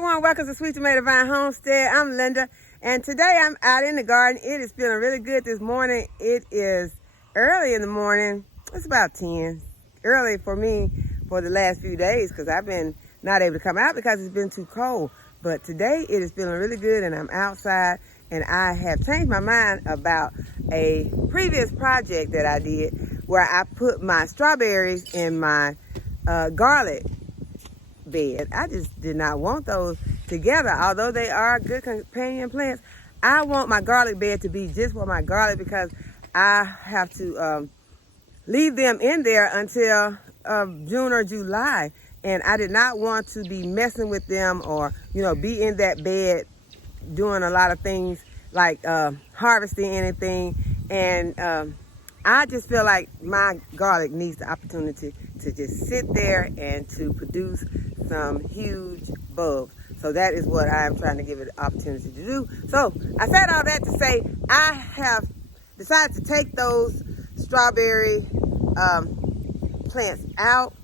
everyone, welcome to Sweet Tomato Vine Homestead. I'm Linda, and today I'm out in the garden. It is feeling really good this morning. It is early in the morning. It's about 10. Early for me for the last few days because I've been not able to come out because it's been too cold. But today it is feeling really good and I'm outside, and I have changed my mind about a previous project that I did where I put my strawberries in my garlic bed. I just did not want those together. Although they are good companion plants, I want my garlic bed to be just for my garlic because I have to leave them in there until June or July, and I did not want to be messing with them or be in that bed doing a lot of things like harvesting anything. And I just feel like my garlic needs the opportunity to just sit there and to produce some huge bulbs. So that is what I am trying to give it the opportunity to do. So I said all that to say I have decided to take those strawberry plants out,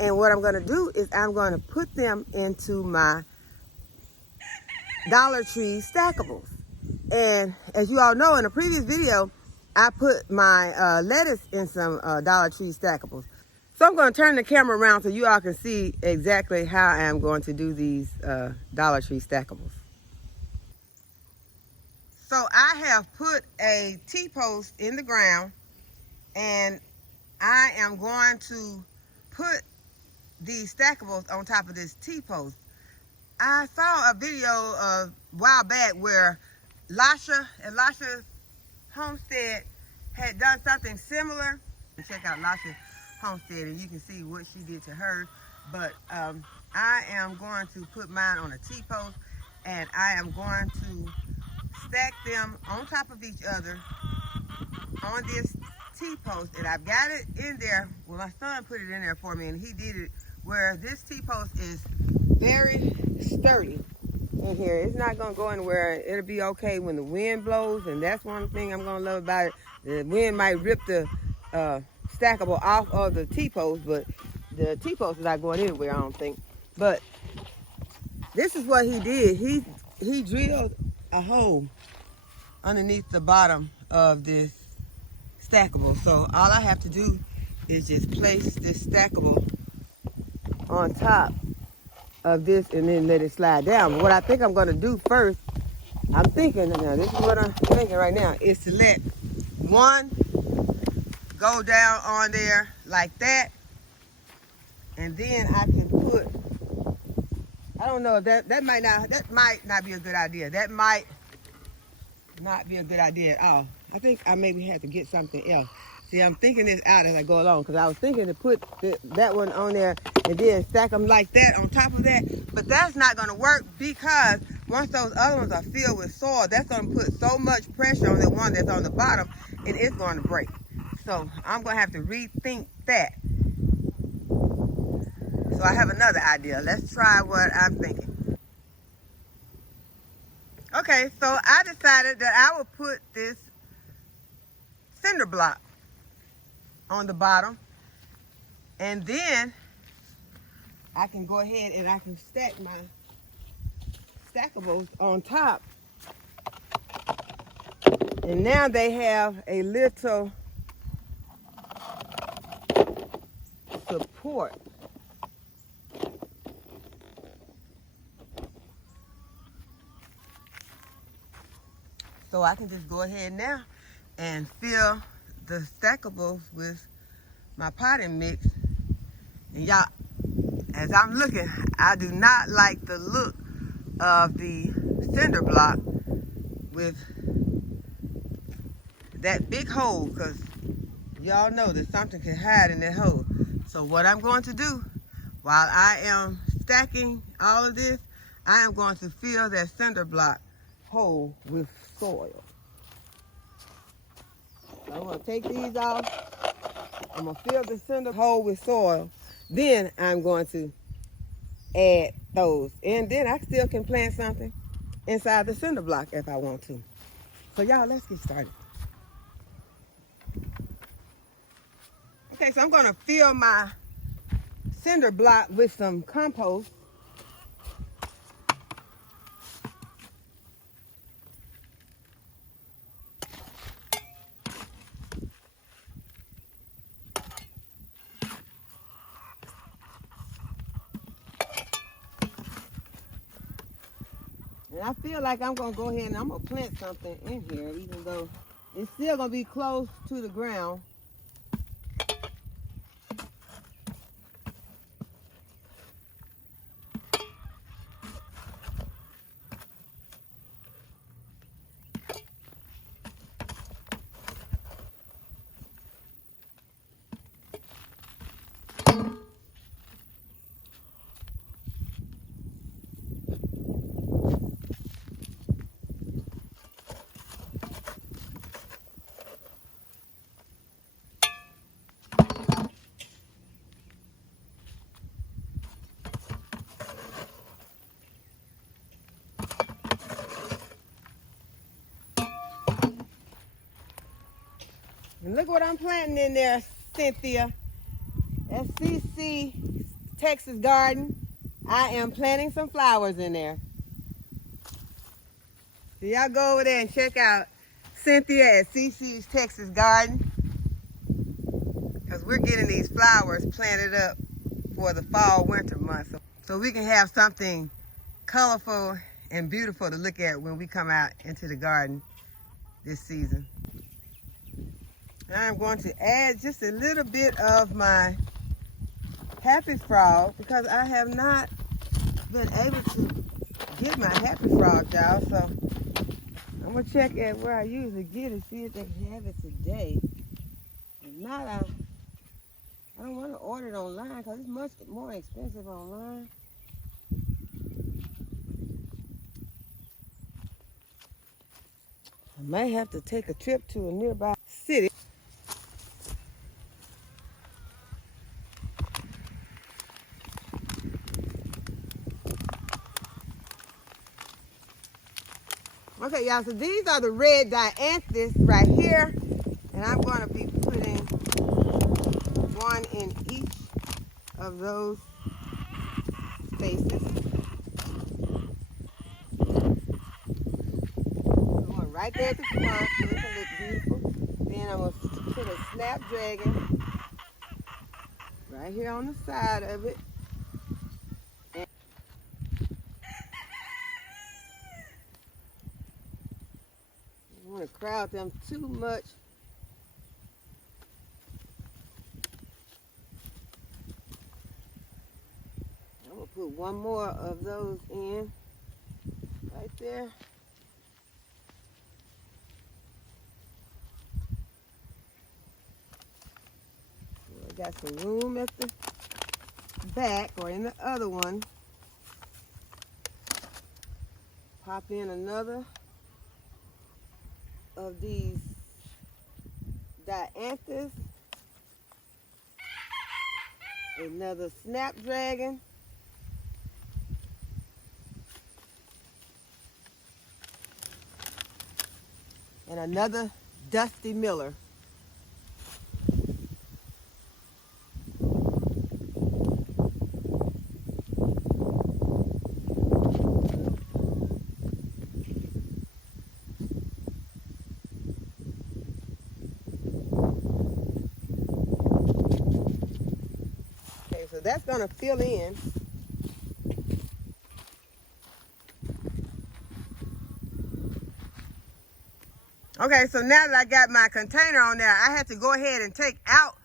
and what I'm going to do is I'm going to put them into my Dollar Tree stackables. And as you all know, in a previous video I put my lettuce in some Dollar Tree stackables. So I'm going to turn the camera around so you all can see exactly how I am going to do these Dollar Tree stackables. So I have put a T-post in the ground, and I am going to put these stackables on top of this T-post. I saw a video a while back where Lasha's homestead had done something similar. Check out Lasha's homestead and you can see what she did to hers. But I am going to put mine on a T-post, and I am going to stack them on top of each other on this T-post. And I've got it in there. Well, my son put it in there for me, and he did it where this T-post is very sturdy in here. It's not going to go anywhere. It'll be okay when the wind blows, and that's one thing I'm going to love about it. The wind might rip the stackable off of the T-post, but the T-post is not going anywhere, I don't think. But this is what he did. He drilled a hole underneath the bottom of this stackable. So all I have to do is just place this stackable on top of this and then let it slide down. But what I think I'm going to do first, I'm thinking, now this is what I'm thinking right now, is to let one go down on there like that, and then I can put, I don't know, that might not be a good idea. That might not be a good idea at all. I think I maybe have to get something else. See, I'm thinking this out as I go along, because I was thinking to put that one on there and then stack them like that on top of that, but that's not going to work because once those other ones are filled with soil, that's going to put so much pressure on the one that's on the bottom, and it's going to break. So I'm going to have to rethink that. So I have another idea. Let's try what I'm thinking. Okay, so I decided that I will put this cinder block on the bottom, and then I can go ahead and I can stack my stackables on top, and now they have a little support. So I can just go ahead now and fill the stackables with my potting mix. And y'all, as I'm looking, I do not like the look of the cinder block with that big hole, because y'all know that something can hide in that hole. So what I'm going to do while I am stacking all of this, I am going to fill that cinder block hole with soil. So I'm going to take these off. I'm going to fill the cinder hole with soil. Then I'm going to add those. And then I still can plant something inside the cinder block if I want to. So y'all, let's get started. Okay, so I'm going to fill my cinder block with some compost. And I feel like I'm going to go ahead and I'm going to plant something in here, even though it's still going to be close to the ground. And look what I'm planting in there, Cynthia. That's CC Texas Garden. I am planting some flowers in there. So y'all go over there and check out Cynthia at CC's Texas Garden, because we're getting these flowers planted up for the fall winter months, so we can have something colorful and beautiful to look at when we come out into the garden this season. I'm going to add just a little bit of my Happy Frog, because I have not been able to get my Happy Frog, y'all. So I'm going to check at where I usually get it, see if they have it today. If not, I don't want to order it online because it's much more expensive online. I may have to take a trip to a nearby city. Okay, y'all, so these are the red dianthus right here, and I'm going to be putting one in each of those spaces. Going right there at the front so it can look beautiful. Then I'm going to put a snapdragon right here on the side of it. And I don't want to crowd them too much. I'm going to put one more of those in right there. I got some room at the back, or in the other one. Pop in another of these dianthus, another snapdragon, and another Dusty Miller. Okay, so that's gonna fill in. Okay, so now that I got my container on there, I had to go ahead and take out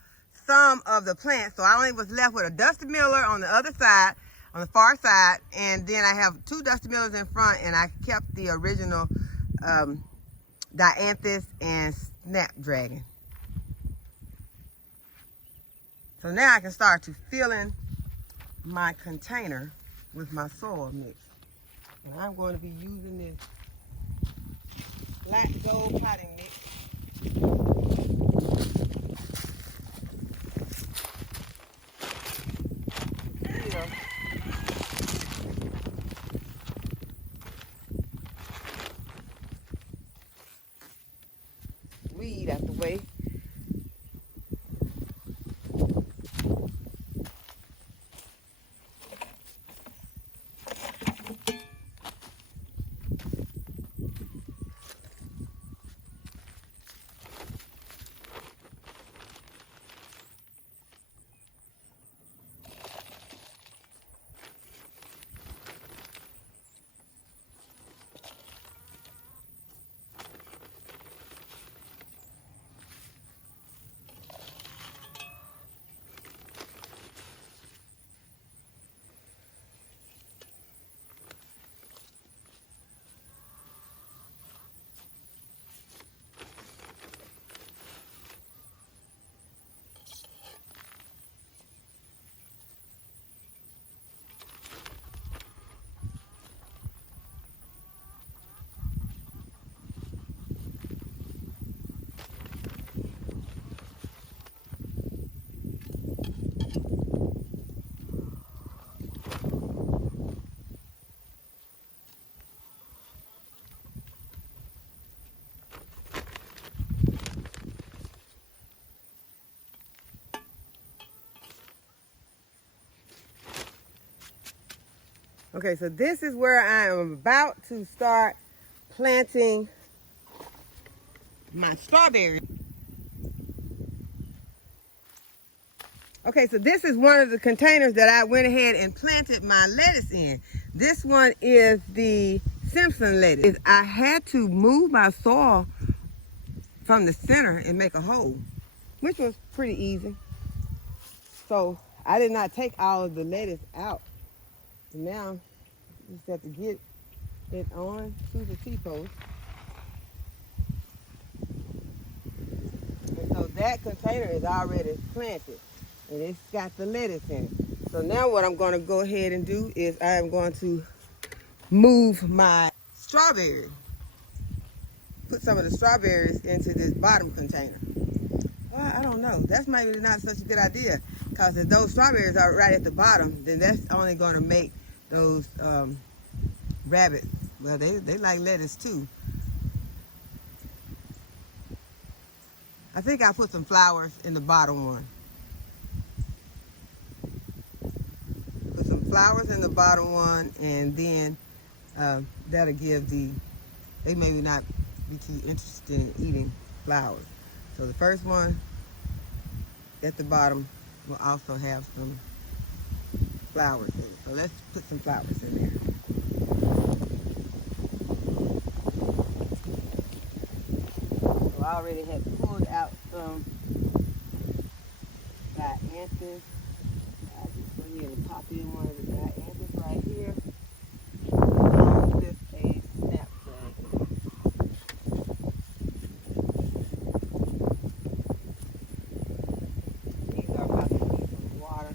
some of the plants. So I only was left with a Dusty Miller on the other side, on the far side, and then I have two Dusty Millers in front, and I kept the original dianthus and snapdragon. So now I can start to fill in my container with my soil mix. And I'm going to be using this black gold potting mix. Here. Weed out the way. Okay, so this is where I am about to start planting my strawberries. Okay, so this is one of the containers that I went ahead and planted my lettuce in. This one is the Simpson lettuce. I had to move my soil from the center and make a hole, which was pretty easy. So I did not take all of the lettuce out. And now you just have to get it on to the T-post. And so that container is already planted and it's got the lettuce in it. So now what I'm going to go ahead and do is I am going to move my strawberries. Put some of the strawberries into this bottom container. Well, I don't know. That's maybe not such a good idea, because if those strawberries are right at the bottom, then that's only going to make those rabbits, well, they like lettuce too. I think I'll put some flowers in the bottom one. Put some flowers in the bottom one, and then that'll give they maybe not be too interested in eating flowers. So the first one at the bottom will also have some flowers in it. So let's put some flowers in there. So I already had pulled out some dianthus. I'll just go ahead and pop in one of the dianthus right here, along with a snapdragon. These are about to need some water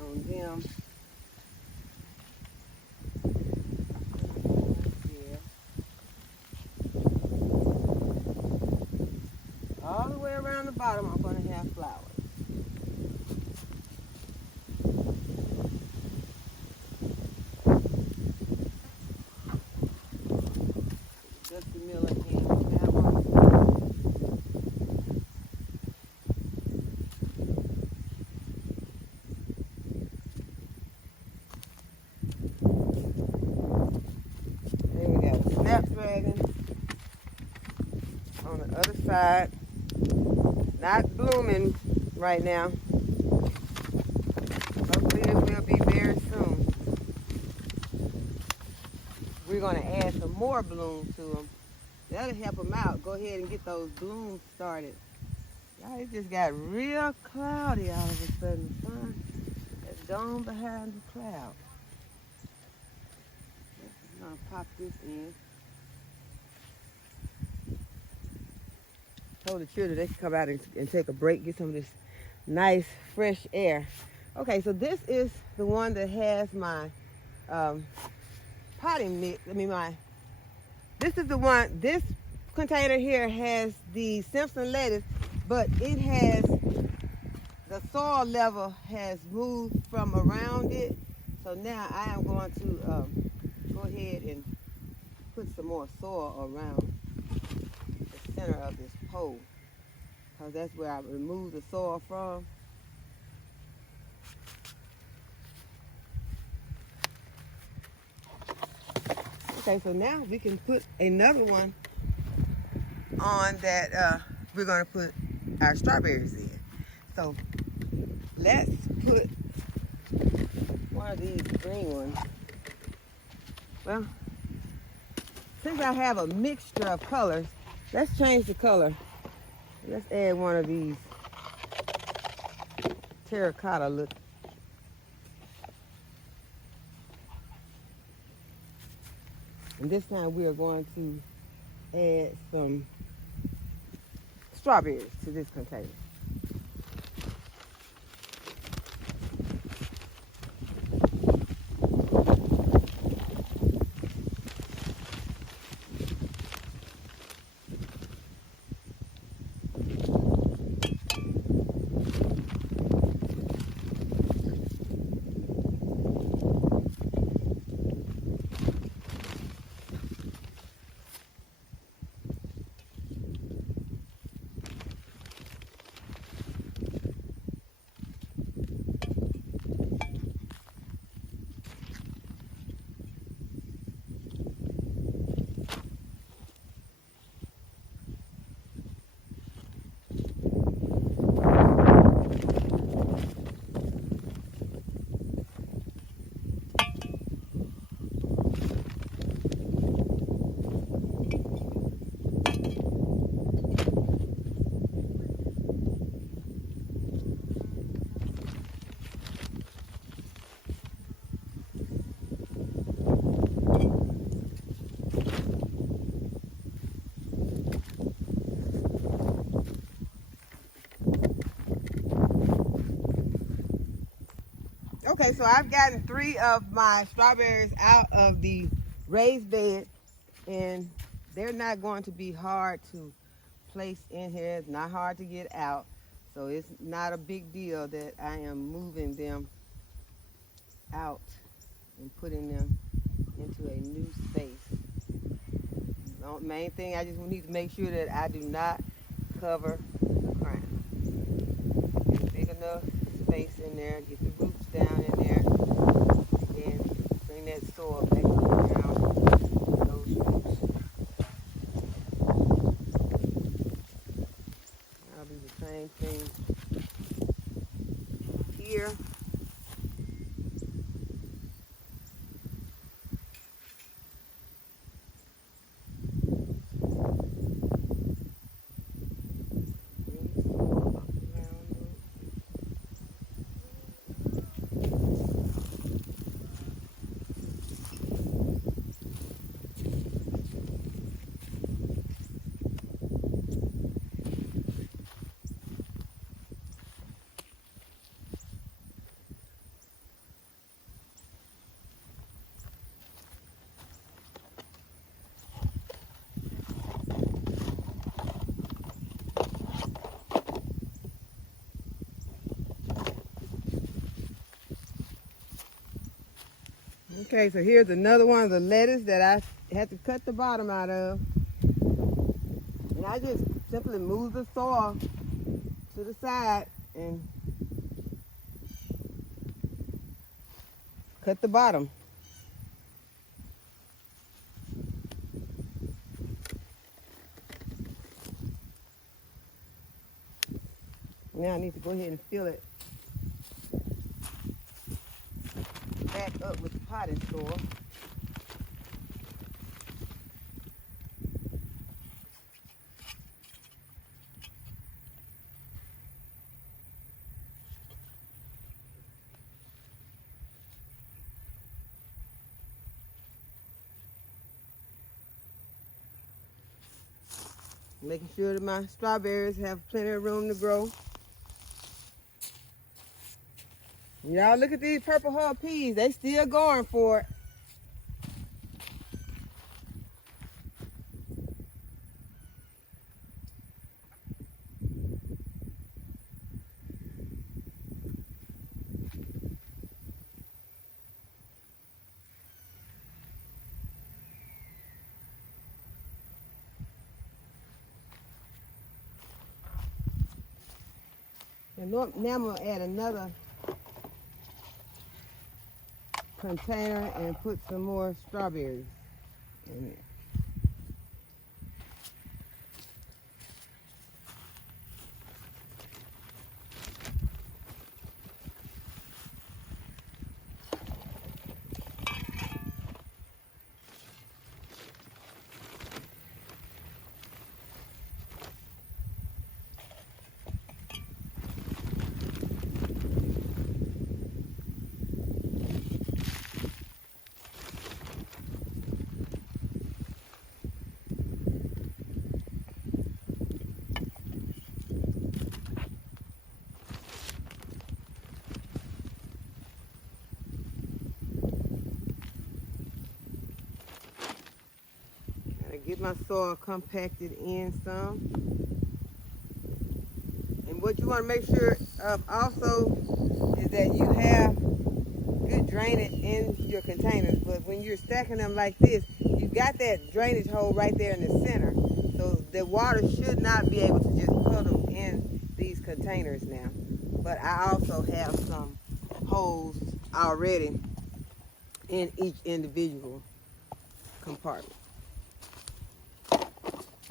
on them. All the way around the bottom, I'm going to have flowers. Just a million in that one. Then we got a snapdragon on the other side. Not blooming right now. Hopefully it will be very soon. We're going to add some more blooms to them. That'll help them out. Go ahead and get those blooms started. Y'all, it just got real cloudy all of a sudden. The sun has gone behind the cloud. I'm going to pop this in. Told the children they could come out and take a break, get some of this nice fresh air. Okay, so this is the one that has my potting mix. This is the one, this container here has the Simpson lettuce, but it has, the soil level has moved from around it. So now I am going to go ahead and put some more soil around the center of this pole, because that's where I removed the soil from. Okay, so now we can put another one on that we're going to put our strawberries in. So let's put one of these green ones. Well, since I have a mixture of colors, let's change the color. Let's add one of these terracotta look. And this time we are going to add some strawberries to this container. Okay, so I've gotten 3 of my strawberries out of the raised bed, and they're not going to be hard to place in here. It's not hard to get out, so it's not a big deal that I am moving them out and putting them into a new space. The main thing, I just need to make sure that I do not cover the crown. Get big enough space in there, get the roots down in there, and bring that soil back around those roots. I'll do the same thing here. Okay, so here's another one of the lettuce that I had to cut the bottom out of. And I just simply move the soil to the side and cut the bottom. Now I need to go ahead and fill it back up with the potting soil. Making sure that my strawberries have plenty of room to grow. Y'all look at these purple hull peas, they still going for it. And now I'm gonna add another container and put some more strawberries in it. Get my soil compacted in some. And what you want to make sure of also is that you have good drainage in your containers. But when you're stacking them like this, you got that drainage hole right there in the center. So the water should not be able to just puddle in these containers now. But I also have some holes already in each individual compartment.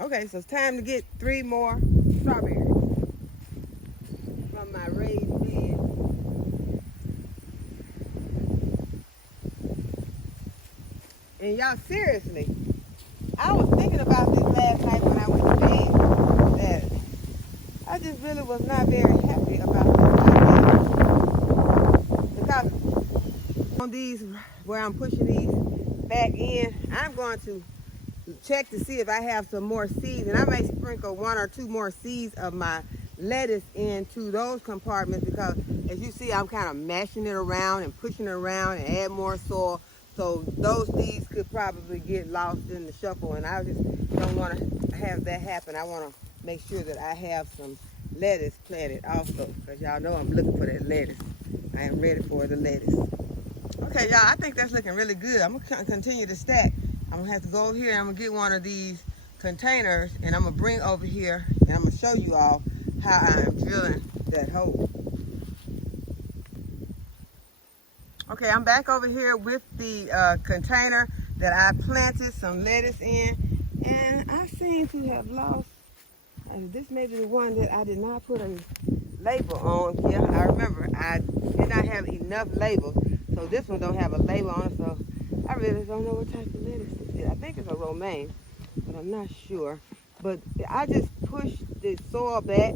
Okay, so it's time to get 3 more strawberries from my raised bed. And y'all, seriously, I was thinking about this last night when I went to bed, that I just really was not very happy about this idea. Because on these, where I'm pushing these back in, I'm going to check to see if I have some more seeds, and I may sprinkle 1 or 2 more seeds of my lettuce into those compartments because, as you see, I'm kind of mashing it around and pushing it around and add more soil. So those seeds could probably get lost in the shuffle, and I just don't want to have that happen. I want to make sure that I have some lettuce planted also, because y'all know I'm looking for that lettuce. I am ready for the lettuce. Okay, y'all, I think that's looking really good. I'm going to continue to stack. I'm going to have to go over here and I'm going to get one of these containers, and I'm going to bring over here, and I'm going to show you all how I'm drilling that hole. Okay, I'm back over here with the container that I planted some lettuce in, and I seem to have lost, this may be the one that I did not put a label on. Yeah, I remember I did not have enough labels, so this one don't have a label on it, so I really don't know what type of lettuce this is. I think it's a romaine, but I'm not sure. But I just pushed the soil back.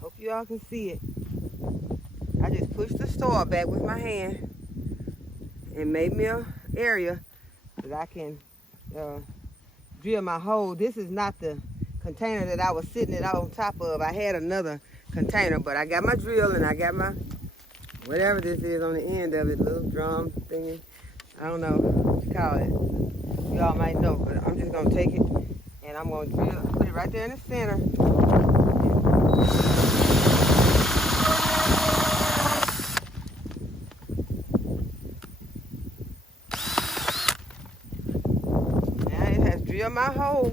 Hope you all can see it. I just pushed the soil back with my hand and made me an area that I can drill my hole. This is not the container that I was sitting it on top of. I had another container, but I got my drill and I got my whatever this is on the end of it, little drum thingy. I don't know what you call it. You all might know, but I'm just gonna take it and I'm gonna drill, put it right there in the center. Now it has drilled my hole.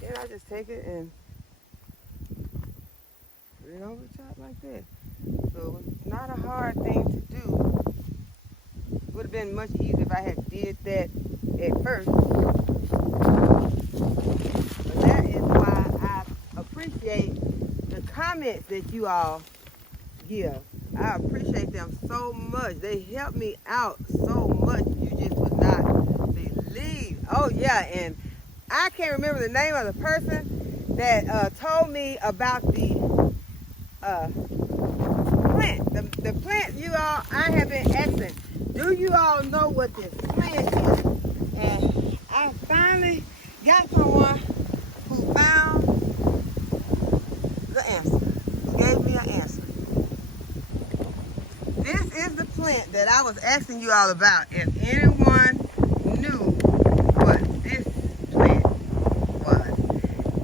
Then I just take it and put it over the top like that. So it's not a hard thing to do. It would have been much easier if I had did that at first. But that is why I appreciate the comments that you all give. I appreciate them so much. They help me out so much. You just would not believe. Oh yeah, and I can't remember the name of the person that told me about the plant. The plant, you all, I have been asking, do you all know what this plant is? And I finally got someone who found the answer, who gave me an answer. This is the plant that I was asking you all about. If anyone knew what this plant was.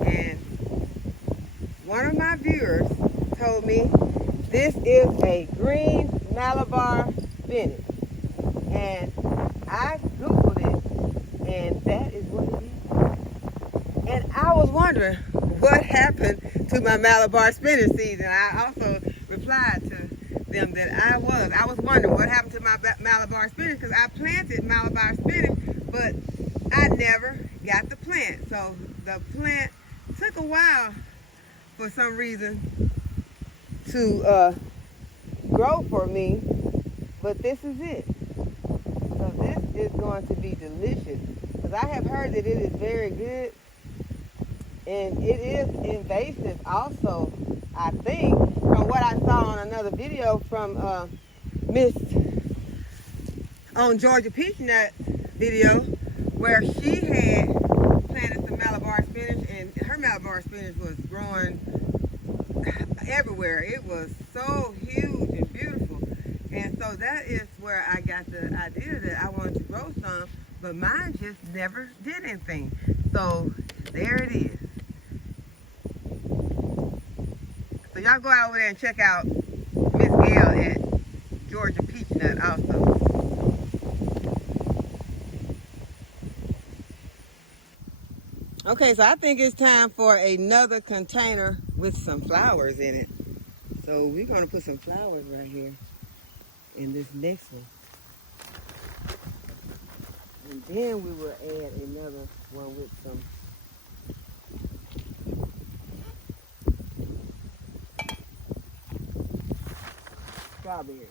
And one of my viewers told me this is a green Malabar spinach. And I Googled it, and that is what it is. And I was wondering what happened to my Malabar spinach seeds. And I also replied to them that I was wondering what happened to my Malabar spinach, because I planted Malabar spinach, but I never got the plant. So the plant took a while for some reason to grow for me, but this is it. So this is going to be delicious, because I have heard that it is very good, and it is invasive also, I think, from what I saw on another video from Miss on Georgia Peach Nut video, where she had planted some Malabar spinach, and her Malabar spinach was growing everywhere. It was so huge and beautiful. And so that is where I got the idea that I wanted to grow some, but mine just never did anything. So there it is. So y'all go out over there and check out Miss Gail at Georgia Peach Nut also. Okay, so I think it's time for another container with some flowers in it. So we're going to put some flowers right here in this next one. And then we will add another one with some strawberries.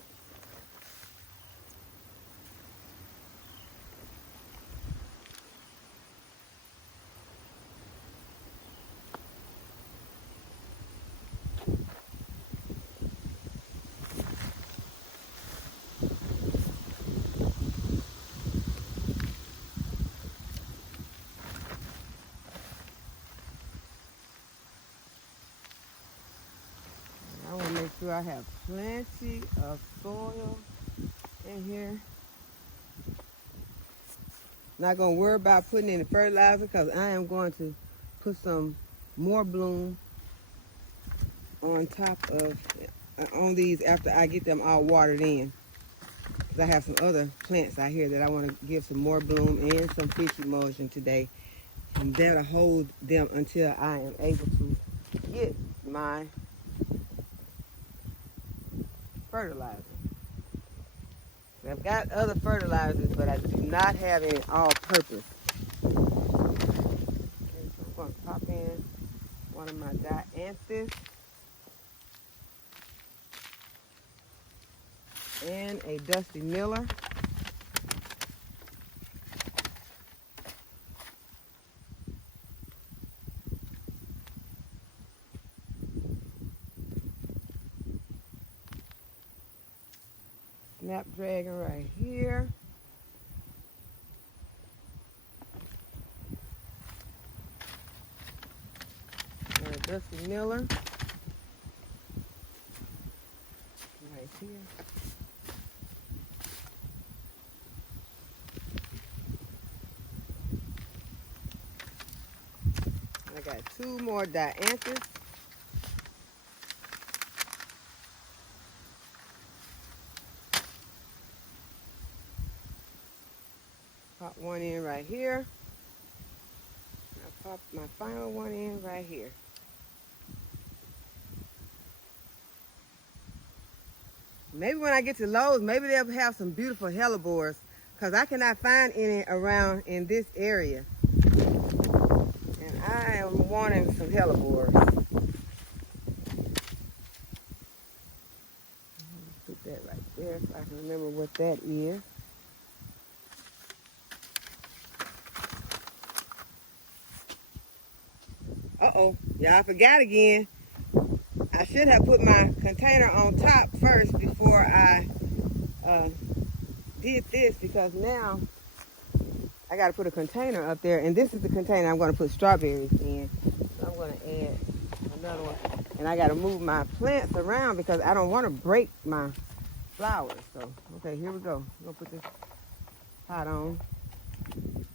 sure I have plenty of soil in here. Not going to worry about putting any fertilizer because I am going to put some more bloom on top of, on these after I get them all watered in. Because I have some other plants out here that I want to give some more bloom and some fish emulsion today. And that'll hold them until I am able to get my fertilizer. So I've got other fertilizers, but I do not have any all-purpose. Okay, so I'm going to pop in one of my dianthus and a Dusty Miller. Snapdragon right here. And a Dusty Miller right here. I got two more dianthus. Pop one in right here. I pop my final one in right here. Maybe when I get to Lowe's, maybe they'll have some beautiful hellebores because I cannot find any around in this area. And I am wanting some hellebores. Put that right there so I can remember what that is. Uh-oh, yeah, I forgot again. I should have put my container on top first before I did this because now I got to put a container up there, and this is the container I'm going to put strawberries in. So I'm going to add another one, and I got to move my plants around because I don't want to break my flowers. So, okay, here we go. I'm going to put this pot on, and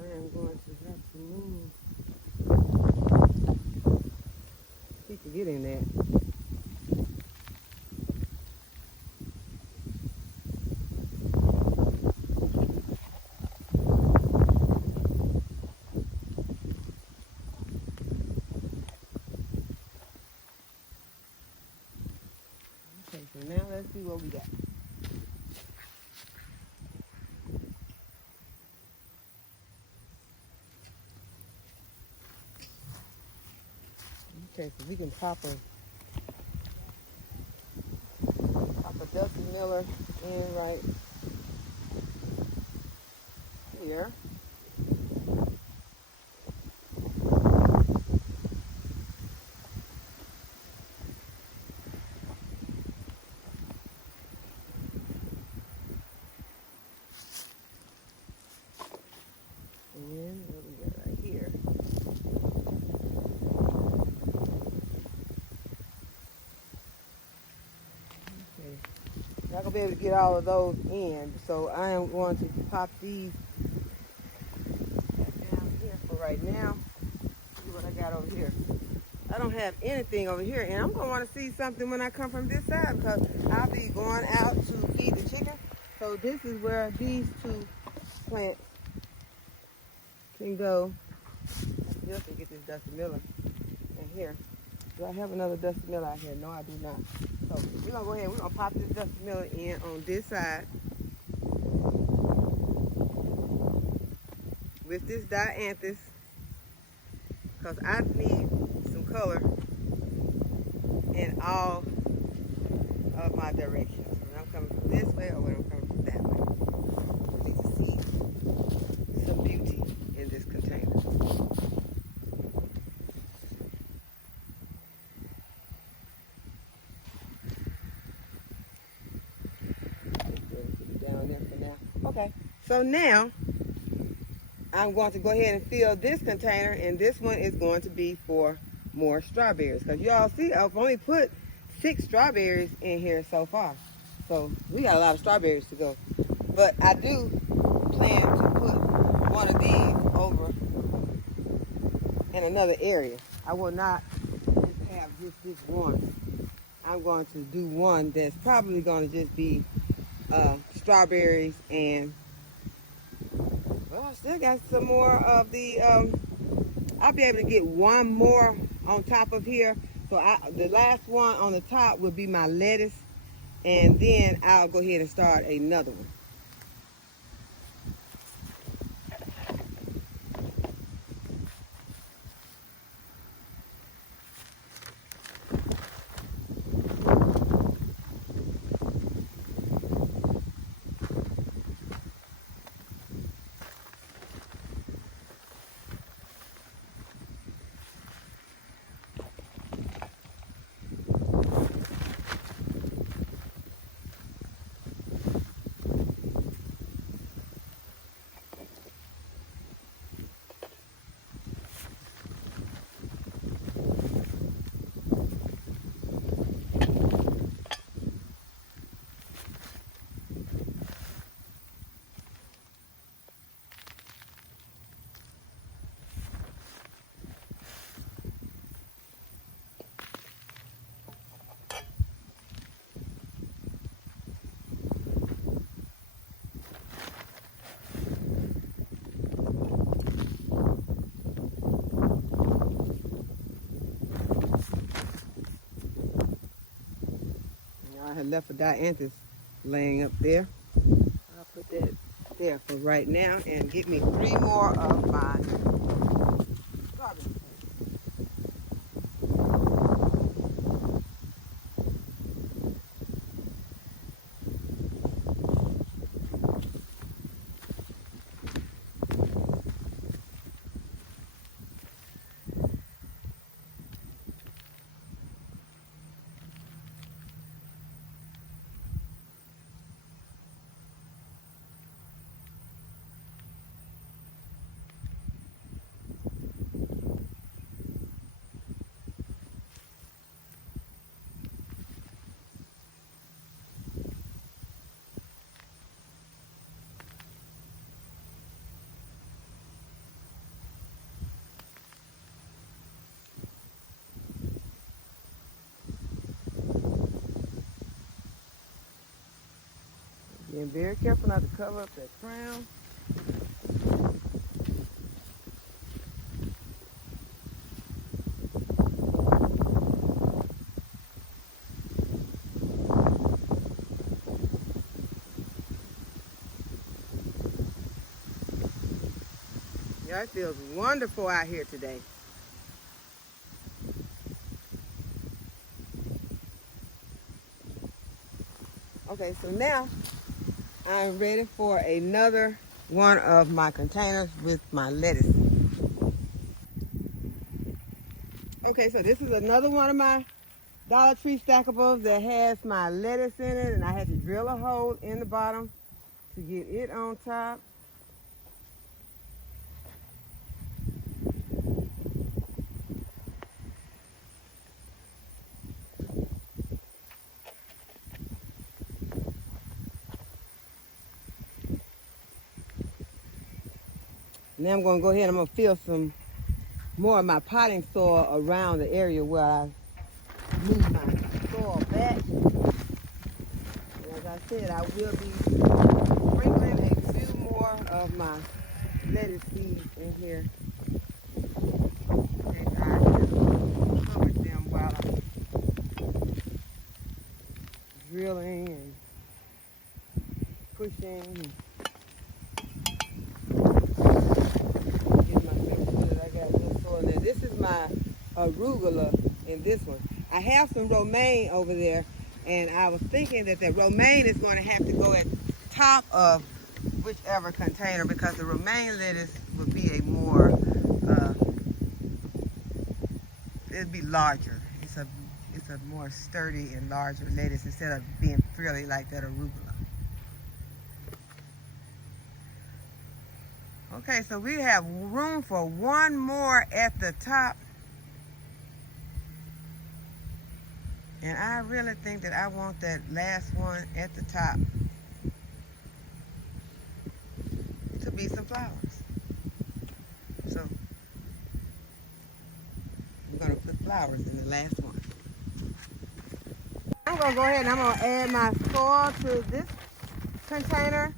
I am going to have to move. See if you get in there. Okay, so now let's see what we got. Okay, so we can pop a Dusty Miller in right here. And what we got right here. Okay. Not gonna be able to get all of those in, so I am going to pop these down here for right now. See what I got over here. I don't have anything over here, and I'm gonna want to see something when I come from this side because I'll be going out to feed the chicken. So this is where these two plants can go. I still can get this Dusty Miller in here. Do I have another Dusty Miller out here? No, I do not. So we're gonna go ahead. We're gonna pop this Dusty Miller in on this side with this dianthus because I need some color in all of my directions. When I'm coming from this way or when I'm coming from that way. I need to see some beauty in this container. Down there for now. Okay, so now I'm going to go ahead and fill this container, and this one is going to be for more strawberries. Because y'all see, I've only put 6 strawberries in here so far. So we got a lot of strawberries to go. But I do plan to put one of these over in another area. I will not just have just this one. I'm going to do one that's probably going to just be strawberries, and well, I still got some more of the I'll be able to get one more on top of here. So the last one on the top will be my lettuce, and then I'll go ahead and start another one. I had left a dianthus laying up there. I'll put that there for right now and get me 3 more of my strawberries. Being very careful not to cover up that crown. Yeah, it feels wonderful out here today. Okay, so now I'm ready for another one of my containers with my lettuce. Okay, so this is another one of my Dollar Tree stackables that has my lettuce in it, and I had to drill a hole in the bottom to get it on top. Now I'm going to go ahead and I'm going to fill some more of my potting soil around the area where I moved my soil back. And as I said, I will be sprinkling a few more of my lettuce seeds in here. And I have covered them while I'm drilling and pushing. This is my arugula in this one. I have some romaine over there, and I was thinking that the romaine is going to have to go at the top of whichever container, because the romaine lettuce would be a more, it'd be larger. It's a more sturdy and larger lettuce instead of being frilly like that arugula. Okay, so we have room for one more at the top. And I really think that I want that last one at the top to be some flowers. So I'm going to put flowers in the last one. I'm going to go ahead and I'm going to add my soil to this container.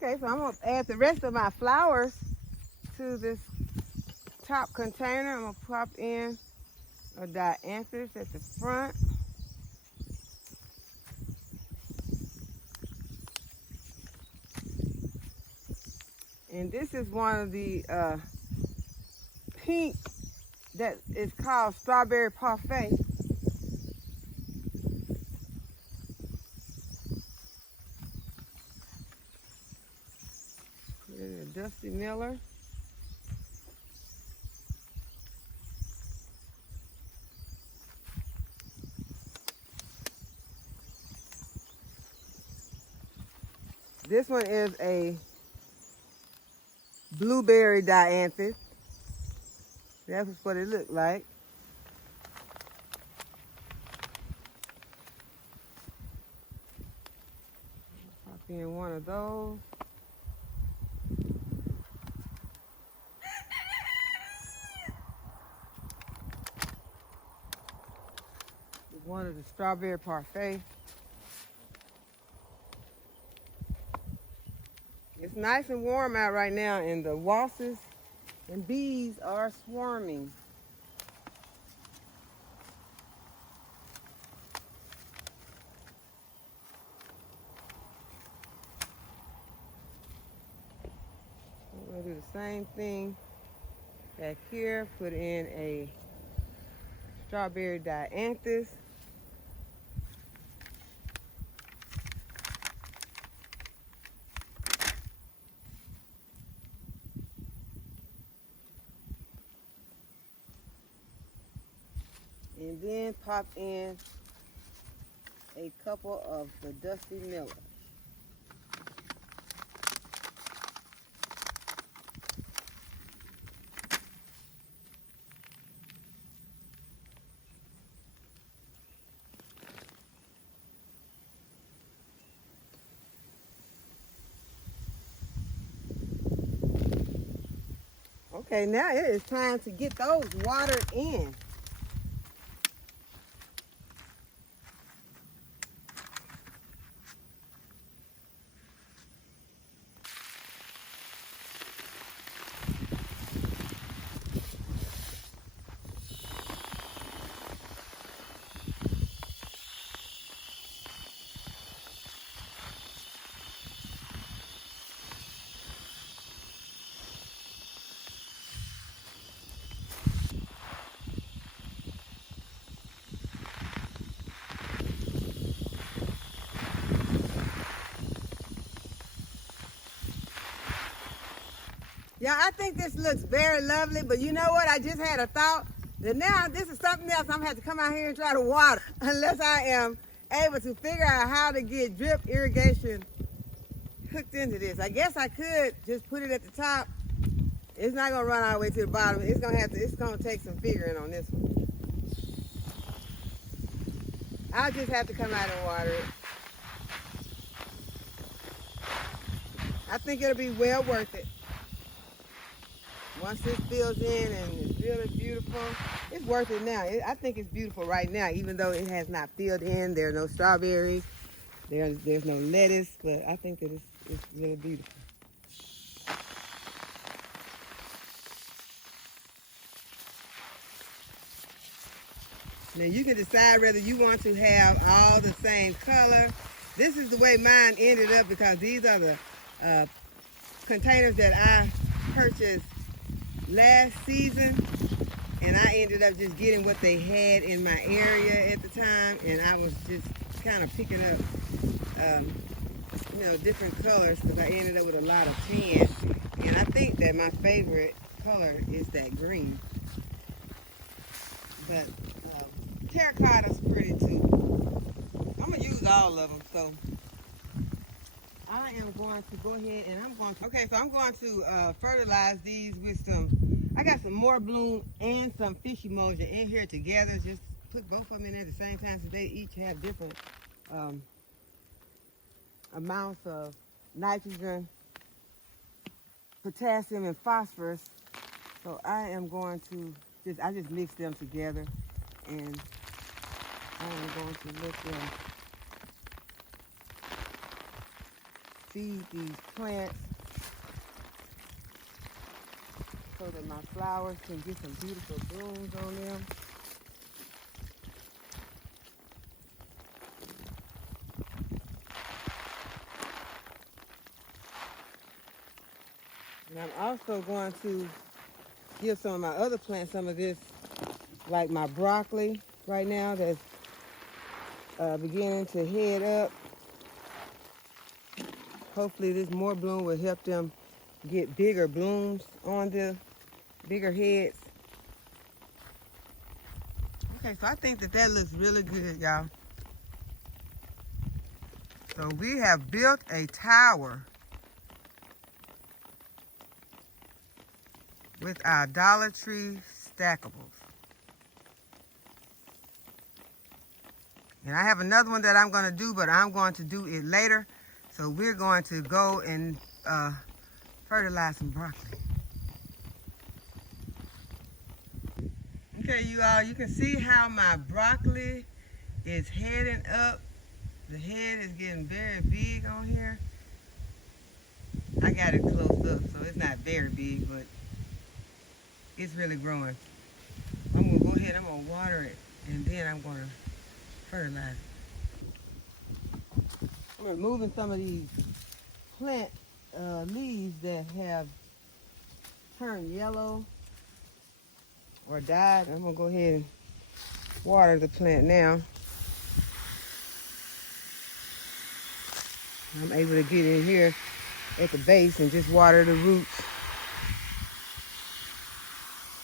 Okay, so I'm going to add the rest of my flowers to this top container. I'm going to pop in a dianthus at the front. And this is one of the pink that is called strawberry parfait. There's a Dusty Miller. This one is a blueberry dianthus. That's what it looked like. Pop in one of those. One of the strawberry parfait. It's nice and warm out right now, and the wasps and bees are swarming. I'm going to do the same thing back here. Put in a strawberry dianthus. And then pop in a couple of the Dusty Miller. Okay, now it is time to get those watered in. Yeah, I think this looks very lovely, but you know what? I just had a thought that now this is something else I'm going to have to come out here and try to water unless I am able to figure out how to get drip irrigation hooked into this. I guess I could just put it at the top. It's not going to run all the way to the bottom. It's going to take some figuring on this one. I'll just have to come out and water it. I think it'll be well worth it. Once this fills in and it's really beautiful, it's worth it now. I think it's beautiful right now, even though it has not filled in. There are no strawberries. There's no lettuce, but I think that it's really beautiful. Now you can decide whether you want to have all the same color. This is the way mine ended up because these are the containers that I purchased last season, and I ended up just getting what they had in my area at the time, and I was just kind of picking up different colors because I ended up with a lot of tan, and I think that my favorite color is that green. But terracotta's pretty too. I'm gonna use all of them, so I am going to go ahead and I'm going to fertilize these with some. I got some more bloom and some fish emulsion in here together. Just put both of them in at the same time so they each have different amounts of nitrogen, potassium, and phosphorus. So I am going to I just mix them together, and I am going to let them feed these plants so that my flowers can get some beautiful blooms on them. And I'm also going to give some of my other plants some of this, like my broccoli right now that's beginning to head up. Hopefully this more bloom will help them get bigger blooms on the bigger heads. Okay, so I think that looks really good, y'all. So we have built a tower with our Dollar Tree stackables. And I have another one that I'm going to do, but I'm going to do it later. So we're going to go and fertilize some broccoli. Okay, you all, you can see how my broccoli is heading up. The head is getting very big on here. I got it close up, so it's not very big, but it's really growing. I'm going to go ahead, I'm going to water it, and then I'm going to fertilize it. I'm removing some of these plant leaves that have turned yellow or died. I'm going to go ahead and water the plant now. I'm able to get in here at the base and just water the roots.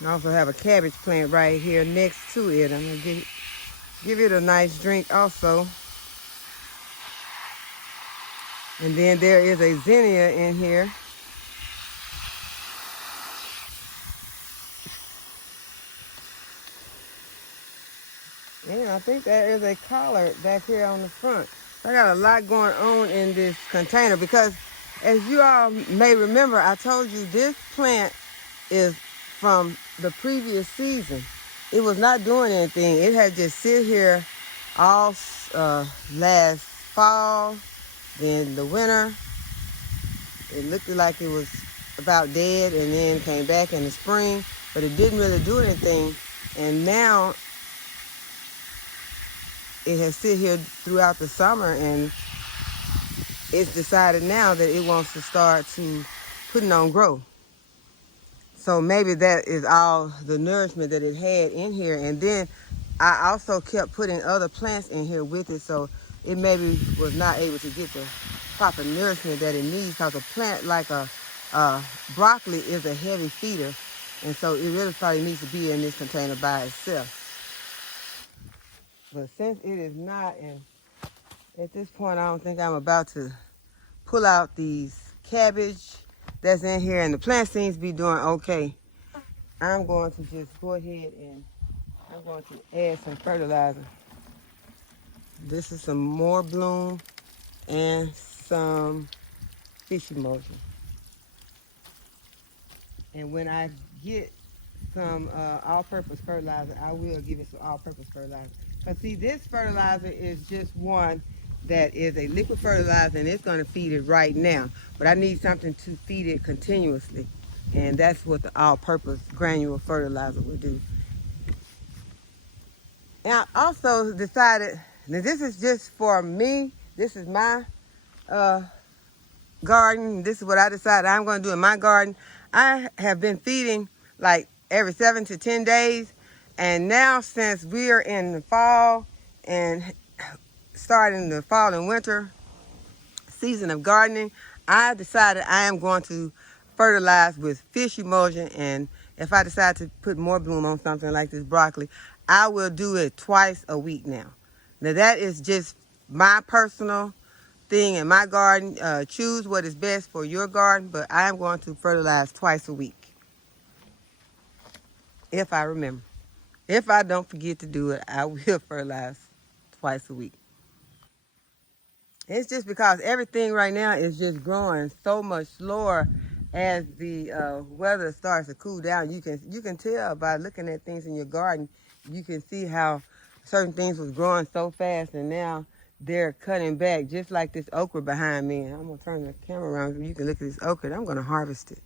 I also have a cabbage plant right here next to it. I'm going to give it a nice drink also. And then there is a zinnia in here. And I think there is a collard back here on the front. I got a lot going on in this container because, as you all may remember, I told you this plant is from the previous season. It was not doing anything. It had just sit here all last fall, then the winter. It looked like it was about dead, and then came back in the spring, but it didn't really do anything. And now it has sit here throughout the summer, and it's decided now that it wants to start to putting on growth. So maybe that is all the nourishment that it had in here. And then I also kept putting other plants in here with it, so it maybe was not able to get the proper nourishment that it needs, because a plant like a broccoli is a heavy feeder, and so it really probably needs to be in this container by itself. But since it is not, and at this point I don't think I'm about to pull out these cabbage that's in here, and the plant seems to be doing okay, I'm going to just go ahead and I'm going to add some fertilizer. This is some more bloom and some fish emulsion. And when I get some all-purpose fertilizer, I will give it some all-purpose fertilizer. Because see, this fertilizer is just one that is a liquid fertilizer, and it's going to feed it right now. But I need something to feed it continuously, and that's what the all-purpose granular fertilizer will do. And I also decided that this is just for me. This is my uh, garden. This is what I decided I'm going to do in my garden. I have been feeding like every 7 to 10 days. And now since we are in the fall and starting the fall and winter season of gardening, I decided I am going to fertilize with fish emulsion. And if I decide to put more bloom on something like this broccoli, I will do it twice a week now. Now that is just my personal thing in my garden. Choose what is best for your garden, but I am going to fertilize twice a week if I remember. If I don't forget to do it, I will fertilize twice a week. It's just because everything right now is just growing so much slower as the weather starts to cool down. You can tell by looking at things in your garden. You can see how certain things was growing so fast, and now they're cutting back. Just like this okra behind me. And I'm gonna turn the camera around so you can look at this okra. And I'm gonna harvest it.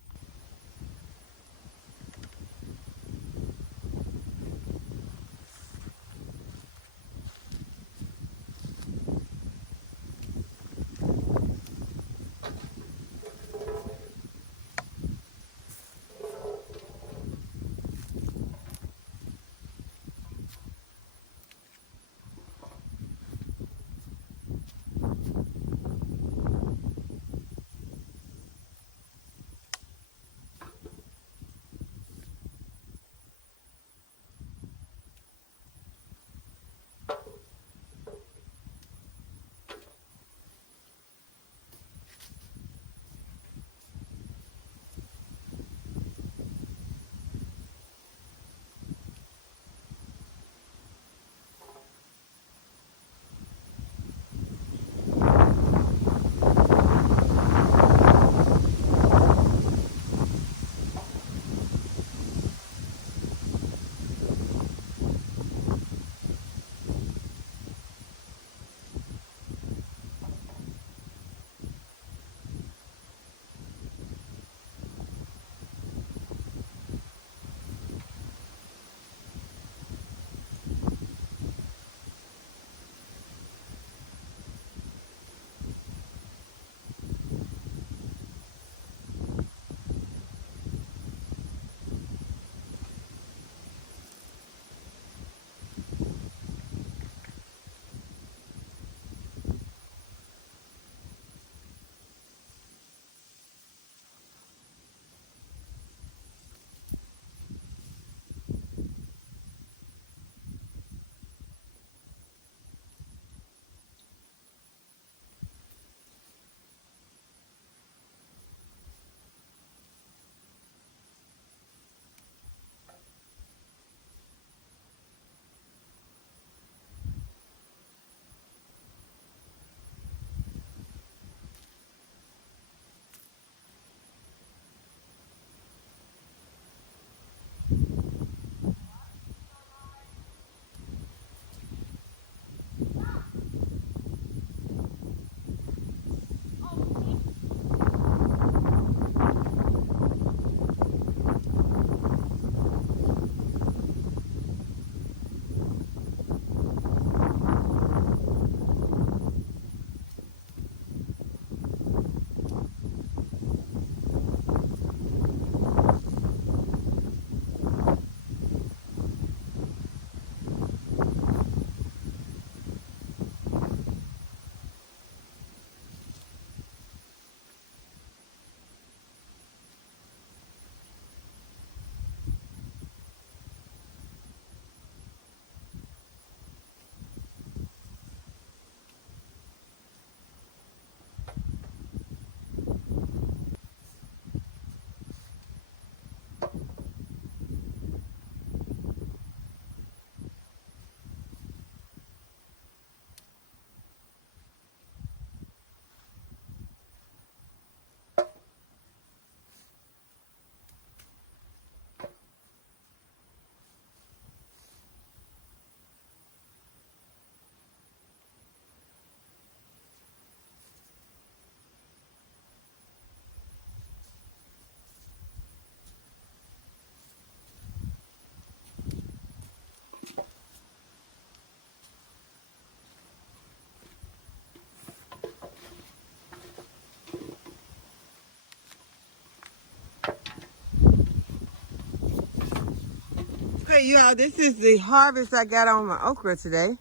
Okay, y'all, this is the harvest I got on my okra today.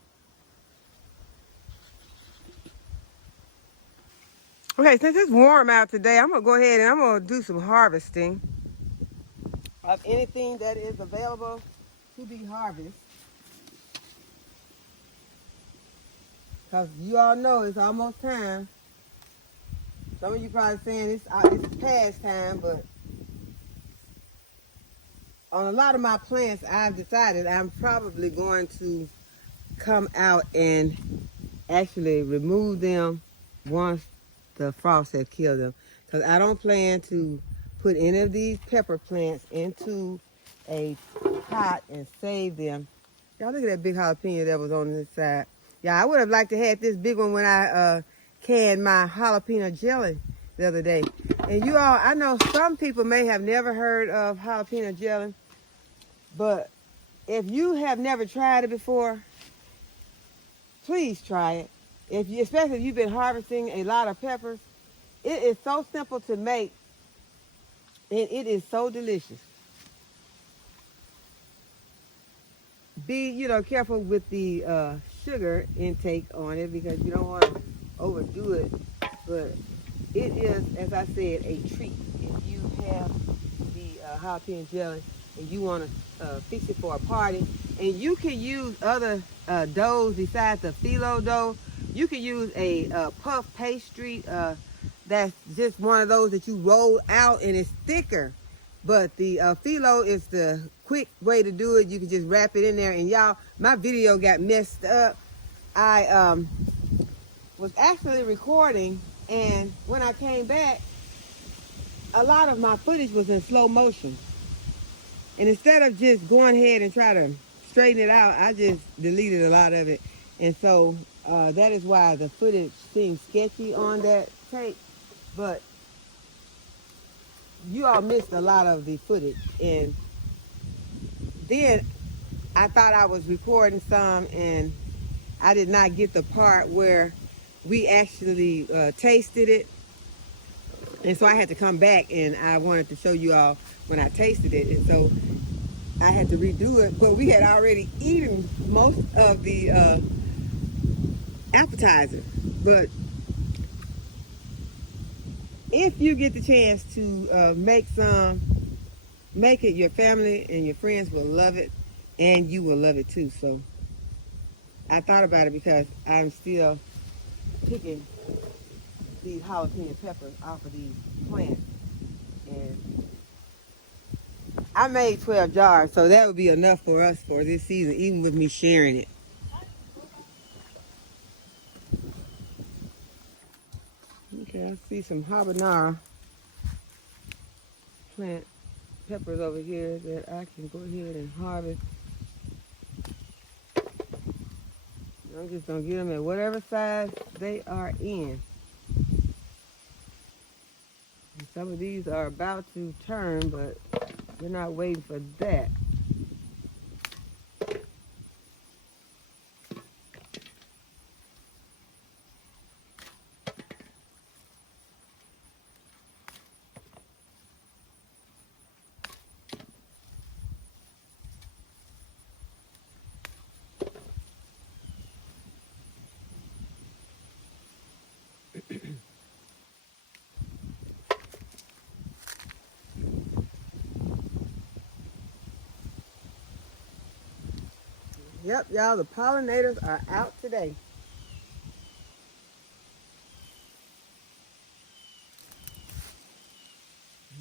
Okay, since it's warm out today, I'm gonna go ahead and I'm gonna do some harvesting of anything that is available to be harvested. Cause you all know it's almost time. Some of you probably saying it's past time, but on a lot of my plants, I've decided I'm probably going to come out and actually remove them once the frost has killed them. Because I don't plan to put any of these pepper plants into a pot and save them. Y'all look at that big jalapeno that was on this side. Yeah, I would have liked to have this big one when I canned my jalapeno jelly the other day. And you all, I know some people may have never heard of jalapeno jelly, but if you have never tried it before, please try it. Especially if you've been harvesting a lot of peppers, it is so simple to make, and it is so delicious. Be, careful with the sugar intake on it because you don't want to overdo it. But it is, as I said, a treat. If you have the jalapeno jelly and you want to fix it for a party, and you can use other doughs besides the phyllo dough. You can use a puff pastry that's just one of those that you roll out and it's thicker. But the phyllo is the quick way to do it. You can just wrap it in there. And y'all, my video got messed up. I was actually recording, and when I came back, a lot of my footage was in slow motion. And instead of just going ahead and try to straighten it out, I just deleted a lot of it. And so that is why the footage seems sketchy on that tape. But you all missed a lot of the footage. And then I thought I was recording some, and I did not get the part where we actually tasted it. And so I had to come back, and I wanted to show you all when I tasted it. And so I had to redo it, but we had already eaten most of the appetizer. But if you get the chance to make it. Your family and your friends will love it, and you will love it too. So I thought about it because I'm still picking these jalapeno peppers off of these plants. And I made 12 jars, so that would be enough for us for this season, even with me sharing it. Okay, I see some habanero plant peppers over here that I can go ahead and harvest. I'm just gonna get them at whatever size they are in. And some of these are about to turn, but we're not waiting for that. Yep, y'all, the pollinators are out today.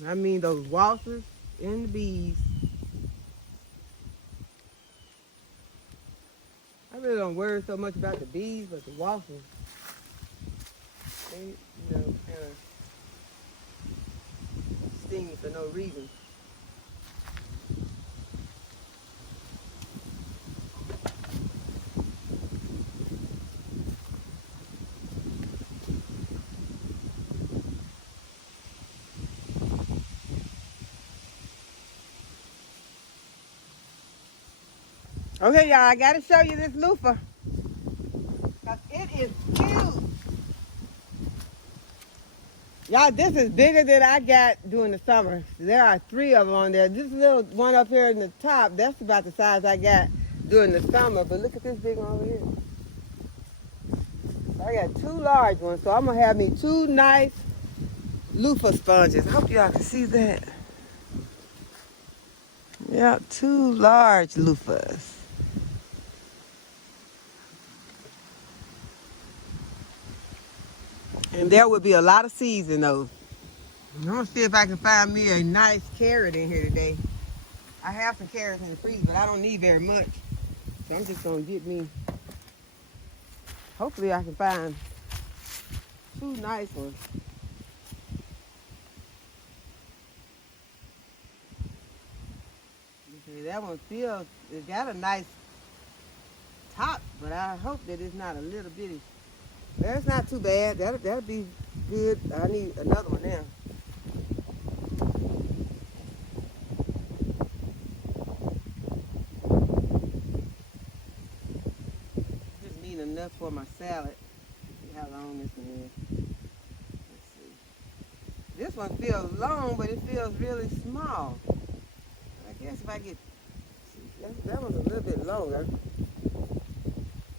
I mean those wasps and the bees. I really don't worry so much about the bees, but the wasps, they, kind of sting for no reason. Okay, y'all, I gotta show you this loofah. Cause it is huge. Y'all, this is bigger than I got during the summer. There are 3 of them on there. This little one up here in the top, that's about the size I got during the summer. But look at this big one over here. I got 2 large ones, so I'm going to have me 2 nice loofah sponges. I hope y'all can see that. Yeah, 2 large loofahs. And there would be a lot of seeds in those. I'm going to see if I can find me a nice carrot in here today. I have some carrots in the freezer, but I don't need very much. So I'm just going to get me, hopefully I can find 2 nice ones. Okay, that one feels, it's got a nice top, but I hope that it's not a little bitty. That's not too bad. That'll be good. I need another one now. Just need enough for my salad. See how long this one is. Let's see. This one feels long, but it feels really small. I guess if I get, see, that one's a little bit longer.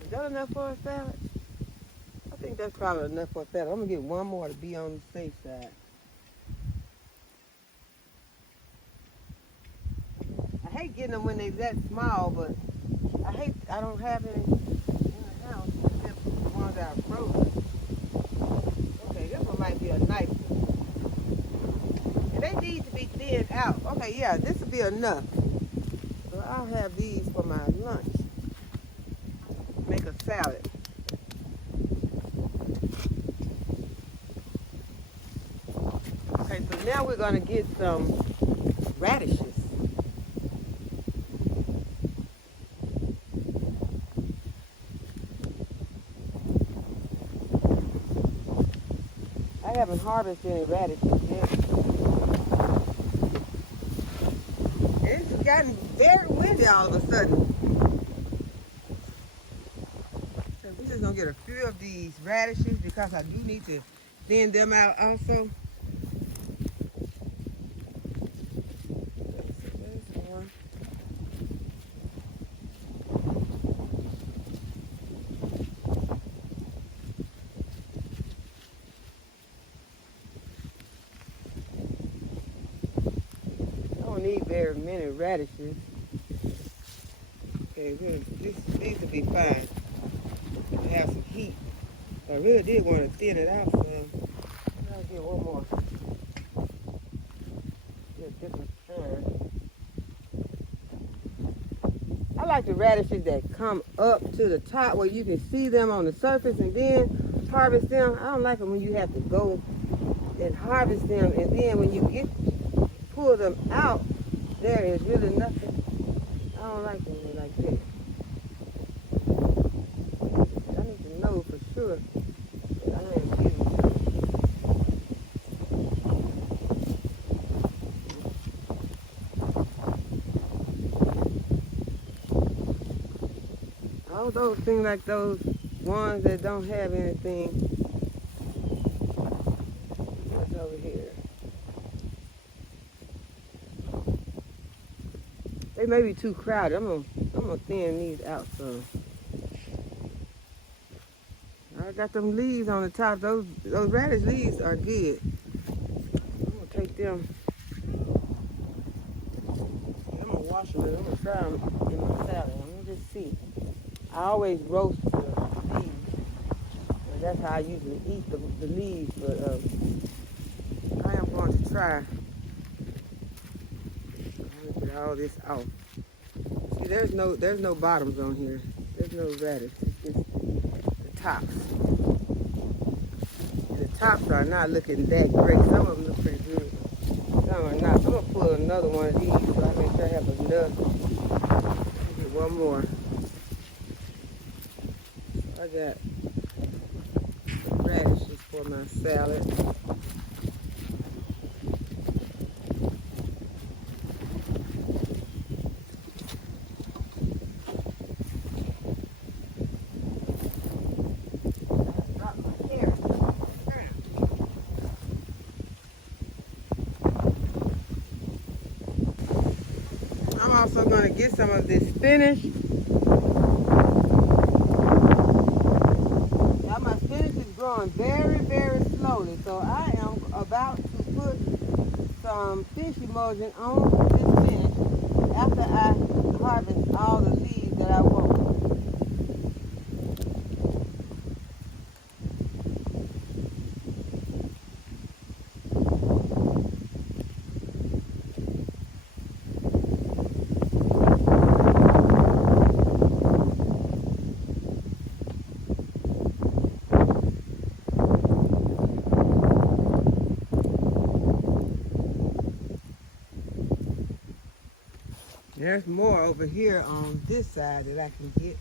Is that enough for a salad? I think that's probably enough for a salad. I'm gonna get one more to be on the safe side. I hate getting them when they're that small, but I don't have any in the house except the ones that are frozen. Okay, this one might be a nice one. And they need to be thinned out. Okay, yeah, this will be enough. So I'll have these for my lunch. Make a salad. Okay, so now we're gonna get some radishes. I haven't harvested any radishes yet. It's gotten very windy all of a sudden. So we're just gonna get a few of these radishes because I do need to thin them out also. Need very many radishes. Okay, these will be fine. I have some heat. I really did want to thin it out some. I'll get one more. Get a different kind. I like the radishes that come up to the top where you can see them on the surface and then harvest them. I don't like them when you have to go and harvest them and then when you pull them out, there is really nothing. I don't like them like that. I need to know for sure that I am getting them. All those things like those ones that don't have anything. What's over here? They may be too crowded. I'm gonna thin these out some. I got them leaves on the top. Those radish leaves are good. I'm gonna take them. I'm gonna wash them. I'm gonna try them in my salad. Let me just see. I always roast the leaves. And that's how I usually eat the leaves. But I am going to try. Get all this off. See, there's no bottoms on here. There's no radish. It's just the tops. And the tops are not looking that great. Some of them look pretty good. Some are not. So I'm gonna pull another one of these so I make sure I have enough. Get one more. So I got some radishes for my salad. also going to get some of this spinach. Now my spinach is growing very, very slowly, so I am about to put some fish emulsion on this spinach after I harvest all the leaves that I want. There's more over here on this side that I can get.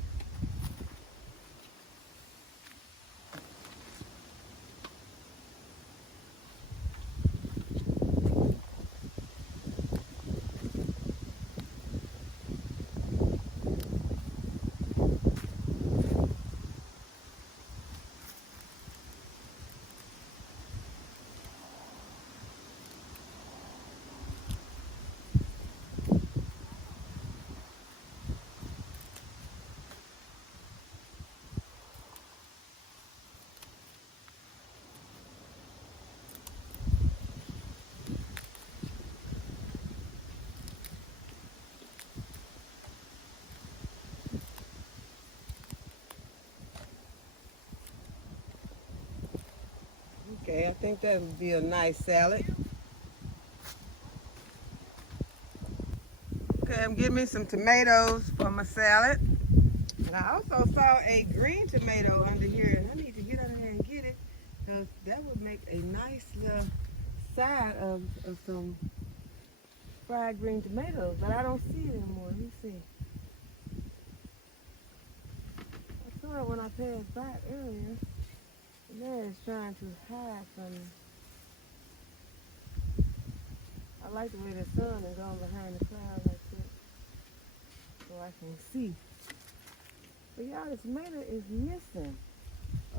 Okay, I think that would be a nice salad. Okay, I'm getting me some tomatoes for my salad. And I also saw a green tomato under here, and I need to get under there and get it, because that would make a nice little side of some fried green tomatoes, but I don't see it anymore. Let me see. I saw it when I passed by earlier. And there it's trying to hide from me. I like the way the sun is on behind the clouds like that, so I can see. But y'all, the tomato is missing.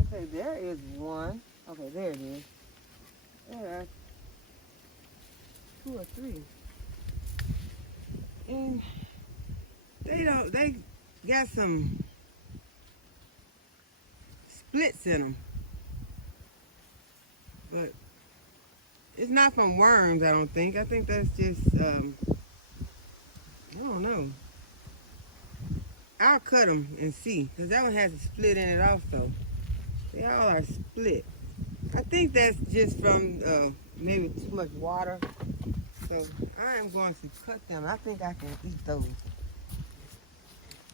Okay, there is one. Okay, there it is. There are 2 or 3. And they got some splits in them. But it's not from worms, I don't think. I think that's just, I don't know. I'll cut them and see, because that one has a split in it also. They all are split. I think that's just from maybe too much water. So I am going to cut them. I think I can eat those.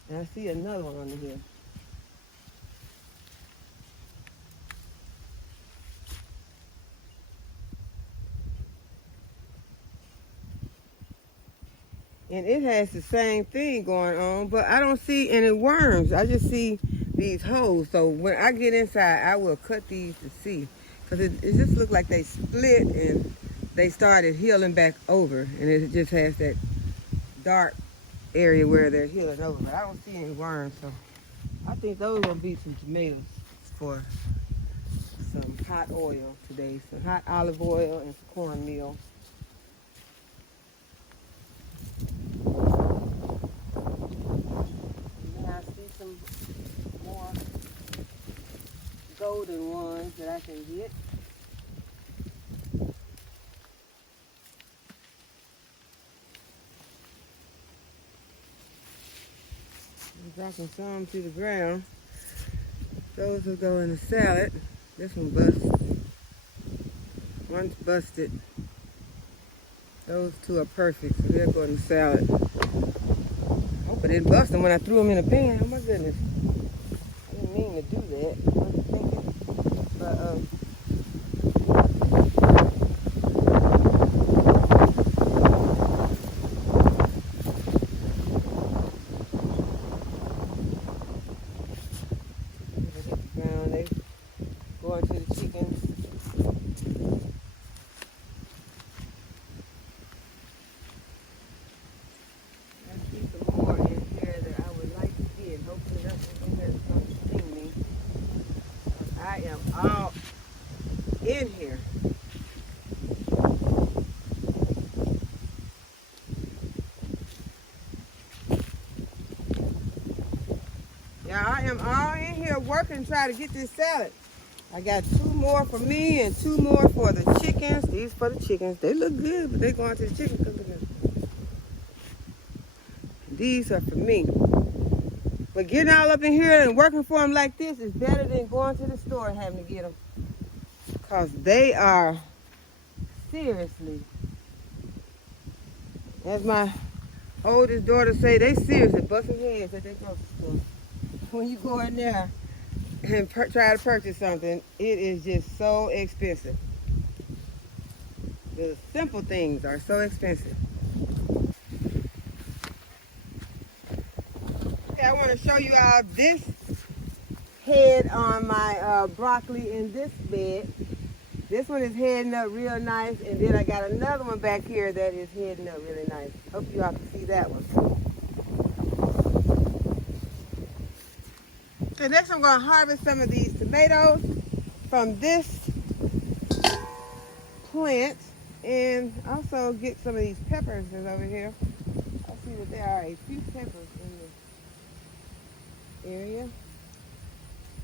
And I see another one under here. And it has the same thing going on, but I don't see any worms. I just see these holes. So when I get inside, I will cut these to see. Because it just looked like they split and they started healing back over. And it just has that dark area where they're healing over. But I don't see any worms. So I think those will be some tomatoes for some hot oil today. Some hot olive oil and some cornmeal. More golden ones that I can get. Dropping some to the ground. Those will go in the salad. This one busted. One's busted. Those 2 are perfect, so they'll go in the salad. Hope it didn't bust them when I threw them in the pan. Oh my goodness. I didn't mean to do that. I wasn't thinking. But, they go into the chickens. I am all work and try to get this salad. I got 2 more for me and 2 more for the chickens. These for the chickens. They look good, but they going to the chicken cooker. These are for me. But getting all up in here and working for them like this is better than going to the store and having to get them. Because they are, seriously, as my oldest daughter say, they seriously busting heads at their grocery store. When you go in there and try to purchase something, it is just so expensive. The simple things are so expensive. Okay, I want to show you all this head on my broccoli in this bed. This one is heading up real nice, and then I got another one back here that is heading up really nice. Hope you all can see that one. Okay, next I'm going to harvest some of these tomatoes from this plant, and also get some of these peppers that's over here. I see that there are a few peppers in this area.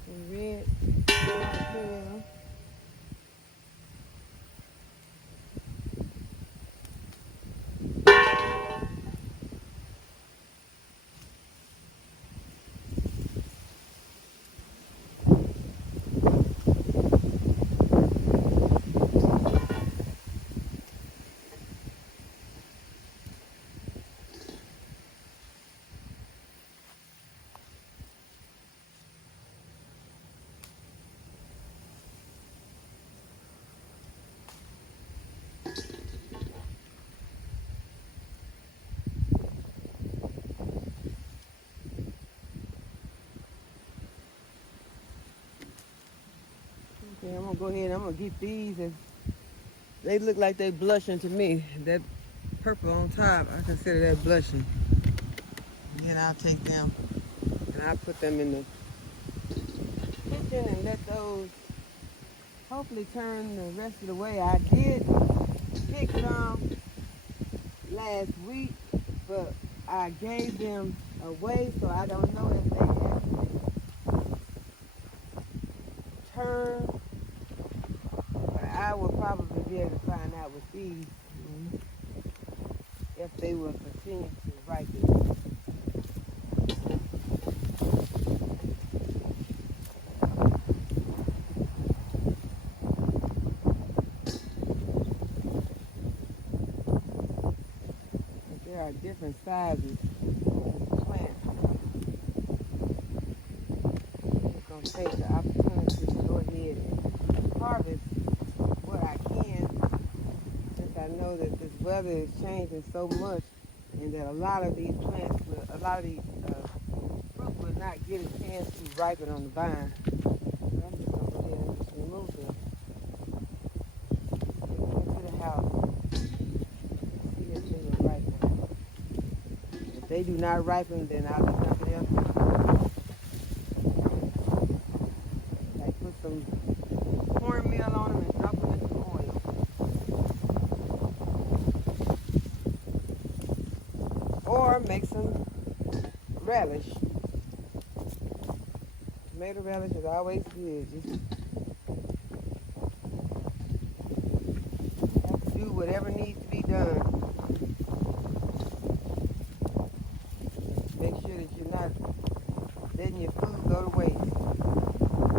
And red. Okay, I'm gonna go ahead and I'm gonna get these, and they look like they blushing to me. That purple on top, I consider that blushing. And then I'll take them and I'll put them in the kitchen and let those hopefully turn the rest of the way. I did pick some last week, but I gave them away, so I don't know if they actually turn. But I will probably be able to find out with these if they will continue to ripen. There are different sizes of plants. I'm going to take the opportunity to go ahead and harvest what I can, since I know that this weather is changing so much, and that a lot of these plants, a lot of these fruit will not get a chance to ripen on the vine. So I'm just going to go ahead and just remove them. Take them into the house. See if they will ripen. If they do not ripen, then I'll do nothing else. Like put some cornmeal on them and dump them in some oil. Or make some relish. Tomato relish is always good. Just have to do whatever needs to be done. Make sure that you're not letting your food go to waste.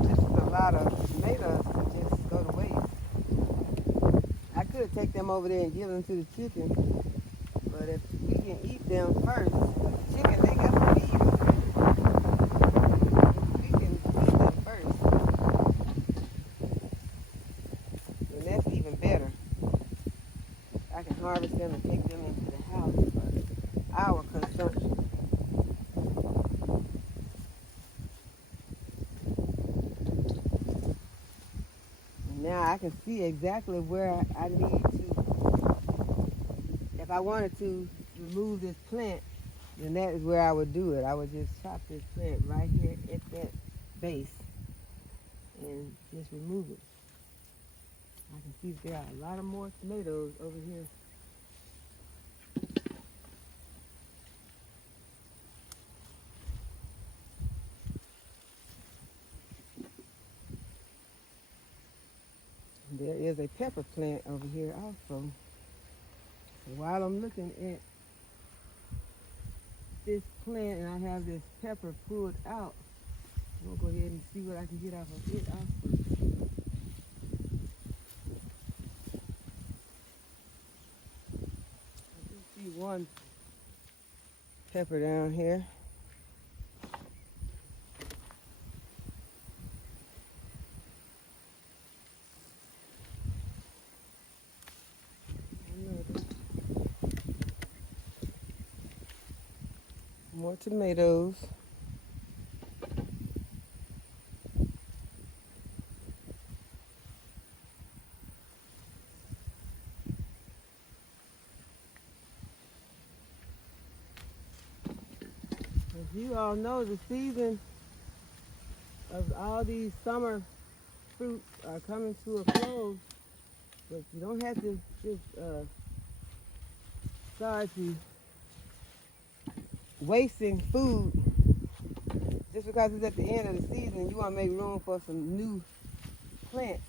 This is a lot of tomatoes to just go to waste. I could take them over there and give them to the chicken, but if we can eat them first, the chicken, they got to leave. If we can eat them first, then that's even better. I can harvest them and take them into the house for our consumption. Now I can see exactly where I need to, if I wanted to remove this plant, then that is where I would do it. I would just chop this plant right here at that base and just remove it. I can see there are a lot of more tomatoes over here. is a pepper plant over here also. While I'm looking at this plant and I have this pepper pulled out, I'm gonna go ahead and see what I can get off of it also. I do see one pepper down here. More tomatoes. As you all know, the season of all these summer fruits are coming to a close, but you don't have to just start to wasting food just because it's at the end of the season. You want to make room for some new plants.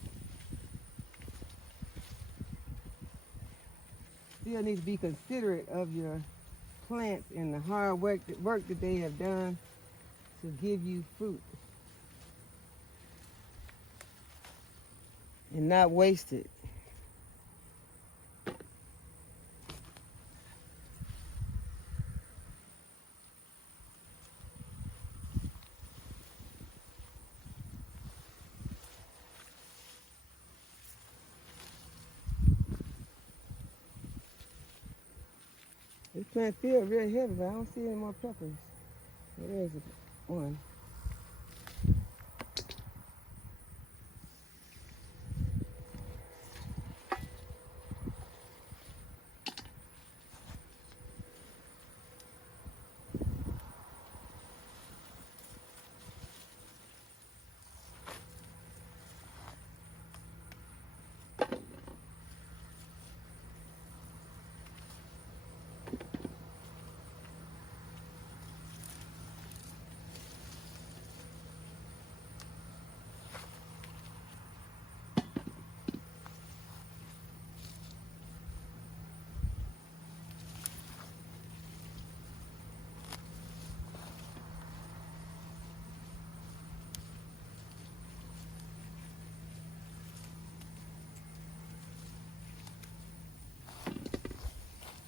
Still need to be considerate of your plants and the hard work that they have done to give you fruit, and not waste it. This plant feels really heavy, but I don't see any more peppers. There is one.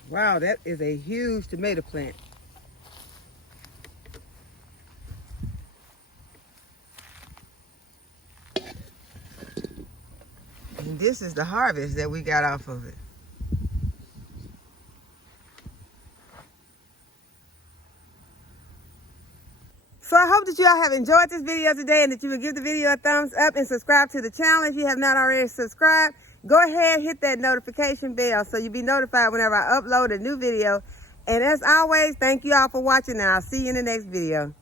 Wow, that is a huge tomato plant. And this is the harvest that we got off of it. So I hope that you all have enjoyed this video today and that you will give the video a thumbs up and subscribe to the channel if you have not already subscribed. Go ahead, hit that notification bell so you'll be notified whenever I upload a new video. And as always, thank you all for watching, and I'll see you in the next video.